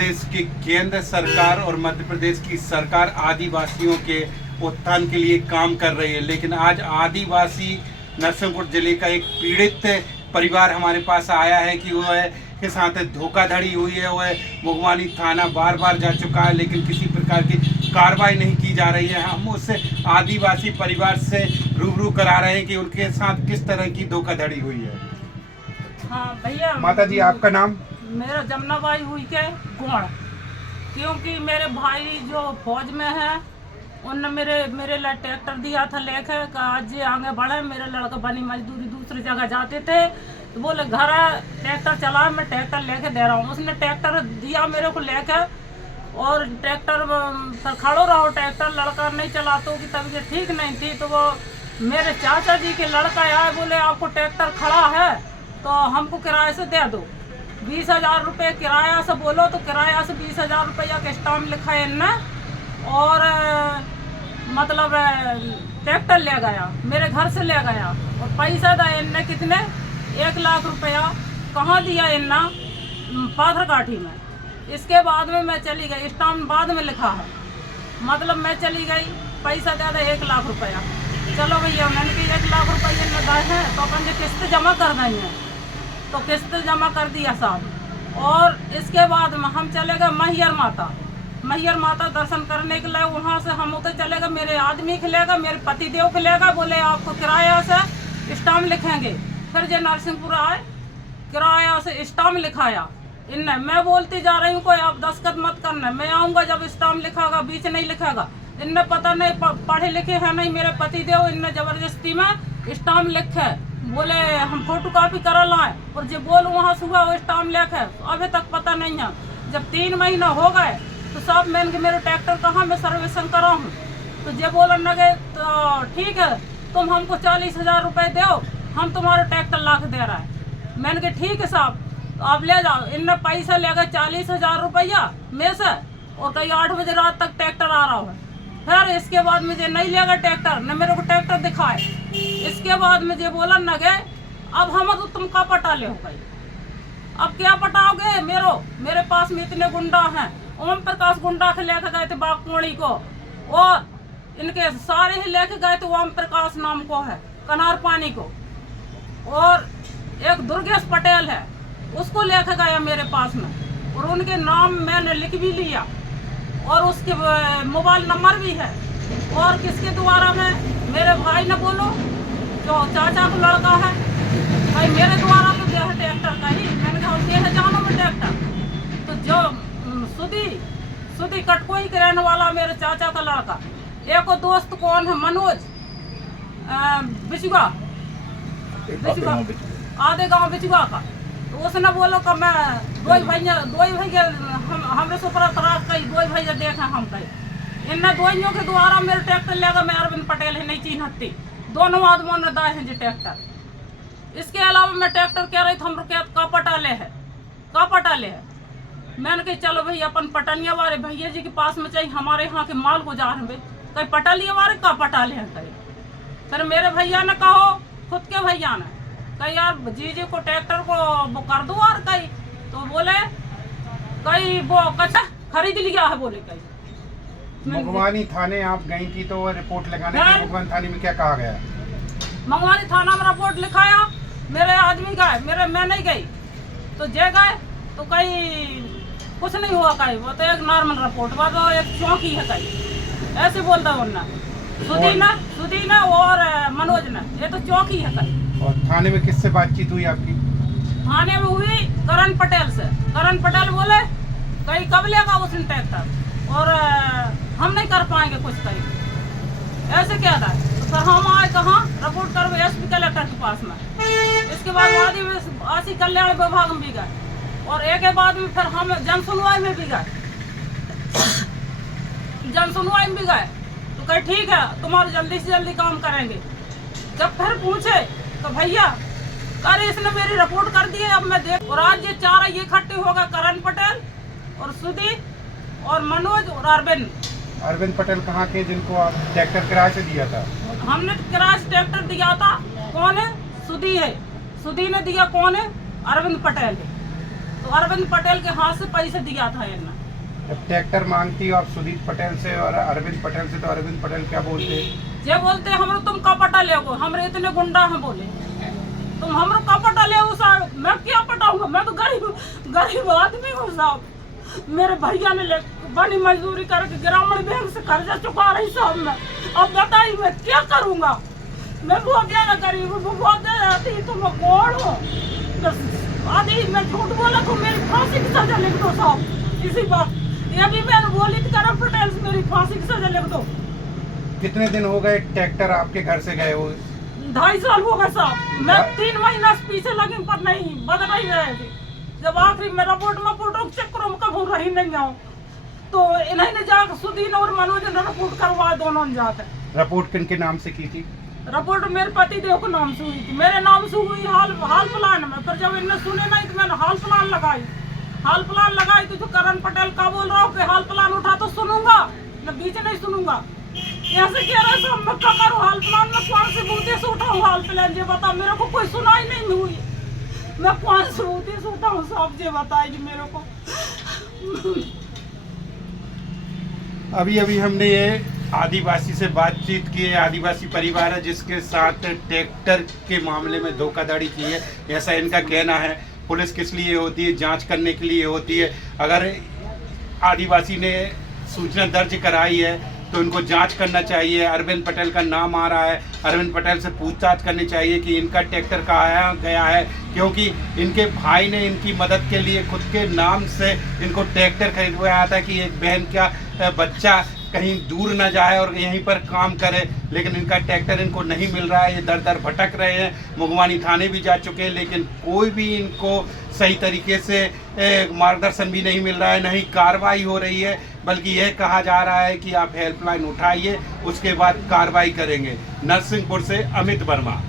देश की केंद्र सरकार और मध्य प्रदेश की सरकार आदिवासियों के उत्थान के लिए काम कर रही है, लेकिन आज आदिवासी नरसिंहपुर जिले का एक पीड़ित परिवार हमारे पास आया है कि वह के साथ धोखाधड़ी हुई है। वह मुगवानी थाना बार बार जा चुका है, लेकिन किसी प्रकार की कार्रवाई नहीं की जा रही है। हम उस आदिवासी परिवार से रूबरू करा रहे हैं कि उनके साथ किस तरह की धोखाधड़ी हुई है। हाँ भैया, माता जी आपका नाम? मेरा जमुनाबाई हुई के गुण, क्योंकि मेरे भाई जो फौज में है उनने मेरे लिए ट्रैक्टर दिया था लेके, आज ये आगे बढ़े। मेरे लड़का बनी मजदूरी दूसरी जगह जाते थे तो बोले घर ट्रैक्टर चला, मैं ट्रैक्टर लेके दे रहा हूँ। उसने ट्रैक्टर दिया मेरे को लेके और ट्रैक्टर पर खड़ो रहो। ट्रैक्टर लड़का नहीं चलाता की तबीयत ठीक नहीं थी, तो वो मेरे चाचा जी के लड़का आए, बोले आपको ट्रैक्टर खड़ा है तो हमको किराए से दे दो। 20,000 रुपये किराया से बोलो, तो किराया से 20,000 रुपया का स्टाम्प लिखा है इनने और मतलब ट्रैक्टर ले गया, मेरे घर से ले गया और पैसा था इनने कितने 1 लाख रुपया कहाँ दिया इन्ना पाथरकाठी में। इसके बाद में मैं चली गई, स्टाम्प बाद में लिखा है, मतलब मैं चली गई, पैसा दे दे 1 लाख रुपया। चलो भैया, मैंने कि 1 लाख रुपये इनने दिए हैं तो अपन जो किस्त जमा कर रही हैं, तो किस्त जमा कर दिया साहब। और इसके बाद में हम चले गए मैहर माता दर्शन करने के लिए। वहाँ से हम उधर चले गए, मेरे आदमी खिलेगा, मेरे पतिदेव खिलेगा, बोले आपको किराया से स्टाम्प लिखेंगे। फिर जो नरसिंहपुर आए, किराया से स्टाम्प लिखाया इनने। मैं बोलती जा रही हूँ कोई आप दस्तखत मत करना, मैं आऊँगा जब स्टाम्प लिखागा, बीच नहीं लिखेगा। इनने पता नहीं पढ़े लिखे हैं नहीं मेरे पतिदेव, इनने जबरदस्ती में स्टाम्प लिखे, बोले हम फोटो कॉपी करा लाए और जो बोल वहाँ से हुआ वो स्टाम्प लेके अभी तक पता नहीं है। जब 3 महीना हो गए तो सब मैंने मेरे ट्रैक्टर कहाँ मैं सर्विसिंग करा हूँ, तो जे बोलन लगे तो ठीक है तुम हमको 40,000 रुपये दो, हम तुम्हारा ट्रैक्टर लाख दे रहा है। मैंने कहा ठीक है साहब, तो आप ले जाओ। इनने पैसा ले गए 40,000 रुपया में से और कहीं 8 बजे रात तक ट्रैक्टर आ रहा है। फिर इसके बाद मुझे नहीं लेगा ट्रैक्टर, न मेरे को ट्रैक्टर दिखाए। इसके बाद मुझे बोलन लगे अब हम तो तुम का पटाले हो गई, अब क्या पटाओगे मेरे पास में इतने गुंडा हैं। ओम प्रकाश गुंडा के लेके गए थे बागकोड़ी को और इनके सारे ही लेके गए थे ओम प्रकाश नाम को है कनार पानी को, और एक दुर्गेश पटेल है उसको लेके गया मेरे पास में, और उनके नाम मैंने लिख भी लिया और उसके मोबाइल नंबर भी है। और किसके द्वारा में मेरे भाई ने बोलो जो चाचा का लड़का है, भाई मेरे द्वारा तो दिया है ट्रैक्टर का ही। मैंने कहा दे है जानो में ट्रैक्टर, तो जो सुधी कटकोई के रहने वाला मेरे चाचा का लड़का, एक और दोस्त कौन है मनोज बिचुआ आधे गाँव बिचुआ का, तो उसने बोलो कि मैं दो भैया हमरे से ऊपर तराक कई 2 भैया देखा हम कई। इन दोइयों के द्वारा मेरे ट्रैक्टर लेगा, मैं अरविंद पटेल है नहीं चिन्हती, दोनों आदमों ने दाए हैं जी ट्रैक्टर। इसके अलावा मैं ट्रैक्टर कह रही थी हम का पटाले है। मैंने कही चलो भैया अपन पटनिया वाले भैया जी के पास में चाहिए, हमारे यहाँ के माल को जा रहे कहीं पटलिया वाले का पटाले हैं कहीं। फिर मेरे भैया ने कहो खुद के भैया ने कहीं यार जी को ट्रैक्टर को वो कर दो, और कहीं तो बोले कहीं वो कच्चा खरीद लिया है, बोले कहीं। मुगवानी थाने आप गई थी तो रिपोर्ट लगाने के मुगवानी थाने में क्या कहा गया? मुगवानी थाना में रिपोर्ट लिखाया, मेरे आदमी गए, मैं नहीं गई, तो जे गए तो कहीं कुछ नहीं हुआ, कहीं वो तो एक नॉर्मल रिपोर्ट, वो तो एक चौकी है कहीं, ऐसे बोलता उन्ना सुधी ने और मनोज ने, ये तो चौकी है कहीं। और थाने में किससे बातचीत हुई आपकी? थाने में हुई करण पटेल से। करण पटेल बोले कहीं कब लेगा उसने ट्रैक्टर और हम नहीं कर पाएंगे कुछ, कहीं ऐसे क्या था। तो फिर हम आए कहाँ रिपोर्ट करो SP कलेक्टर के पास में। इसके बाद आदिवासी कल्याण विभाग में भी गए और एक के बाद में फिर हम जन सुनवाई में भी गए, तो कहीं ठीक है तुम्हारे जल्दी से जल्दी काम करेंगे। जब फिर पूछे तो भैया अरे इसने मेरी रिपोर्ट कर दी है, अब मैं देख। और आज ये 4 ये इकट्ठे होगा, करण पटेल और सुधी और मनोज और अरविंद पटेल कहाँ के जिनको आप ट्रैक्टर किराए से दिया था? हमने किराए से ट्रैक्टर दिया था। कौन है? सुधी है, सुधी ने दिया। कौन है? अरविंद पटेल है। तो अरविंद पटेल के हाथ से पैसे दिया था इन्हें। जब ट्रैक्टर मांगती हो आप सुदीप पटेल से और अरविंद पटेल से, तो अरविंद पटेल क्या बोलते हैं? जे बोलते हमरो तुम कपटा ले गो, हमरे इतने गुंडा हैं बोले तुम हमरो कपटा ले गो साहब। मैं क्या पटाऊंगा, मैं तो गरीब आदमी हूँ साहब। मेरे भैया ने बनी मजदूरी करके ग्रामीण बैंक से कर्जा चुका रही साहब मैं। अब बताइए मैं क्या करूंगा, मैं बहुत ज्यादा गरीब हूँ, बहुत ज्यादा आती तो मैं कौन हूँ। आदि मैं झूठ बोला तो मेरी फांसी की सजा लिख दो साहब। इसी बात ये भी मैंने बोली थी करण पटेल से, मेरी फांसी की सजा लिख दो। कितने दिन हो गए ट्रैक्टर आपके घर से गए हुए? 2.5 साल हो गए साहब। मैं 3 महीना से पीछे लगी पर नहीं बदल ही रहे थे। जब आखिरी में रिपोर्ट के चक्करों में कभी रही नहीं आऊँ तो इन्हीं ने जाकर सुदीन और मनोज ने रिपोर्ट करवा, दोनों ने जाकर। रिपोर्ट किनके नाम से की थी? रिपोर्ट मेरे पति देव के नाम से हुई थी, मेरे नाम से हुई हाल प्लान में। पर जब इन्हें सुने नहीं तो मैंने हाल प्लान लगाई तो करण पटेल का बोल रहा हूँ कि हाल प्लान उठा तो सुनूंगा न, बीच नहीं सुनूंगा। यहाँ से कह रहा है मैं क्या करूँ, हाल प्लान में कौन से बूते से उठाऊँ हाल प्लान, ये बता। मेरे को कोई सुनाई नहीं हुई, मैं कौन से बूते से उठाऊँ साहब, ये बताइए मेरे को। अभी हमने ये आदिवासी से बातचीत की है। आदिवासी परिवार है जिसके साथ ट्रैक्टर के मामले में धोखाधड़ी की है, ऐसा इनका कहना है। पुलिस किस लिए होती है? जांच करने के लिए होती है। अगर आदिवासी ने सूचना दर्ज कराई है तो इनको जांच करना चाहिए। अरविंद पटेल का नाम आ रहा है, अरविंद पटेल से पूछताछ करनी चाहिए कि इनका ट्रैक्टर कहाँ गया है, क्योंकि इनके भाई ने इनकी मदद के लिए खुद के नाम से इनको ट्रैक्टर खरीदवाया था कि एक बहन का बच्चा कहीं दूर न जाए और यहीं पर काम करे, लेकिन इनका ट्रैक्टर इनको नहीं मिल रहा है। ये दर दर भटक रहे हैं, मुगवानी थाने भी जा चुके हैं, लेकिन कोई भी इनको सही तरीके से मार्गदर्शन भी नहीं मिल रहा है, नहीं कार्रवाई हो रही है। बल्कि यह कहा जा रहा है कि आप हेल्पलाइन उठाइए, उसके बाद कार्रवाई करेंगे। नरसिंहपुर से अमित वर्मा।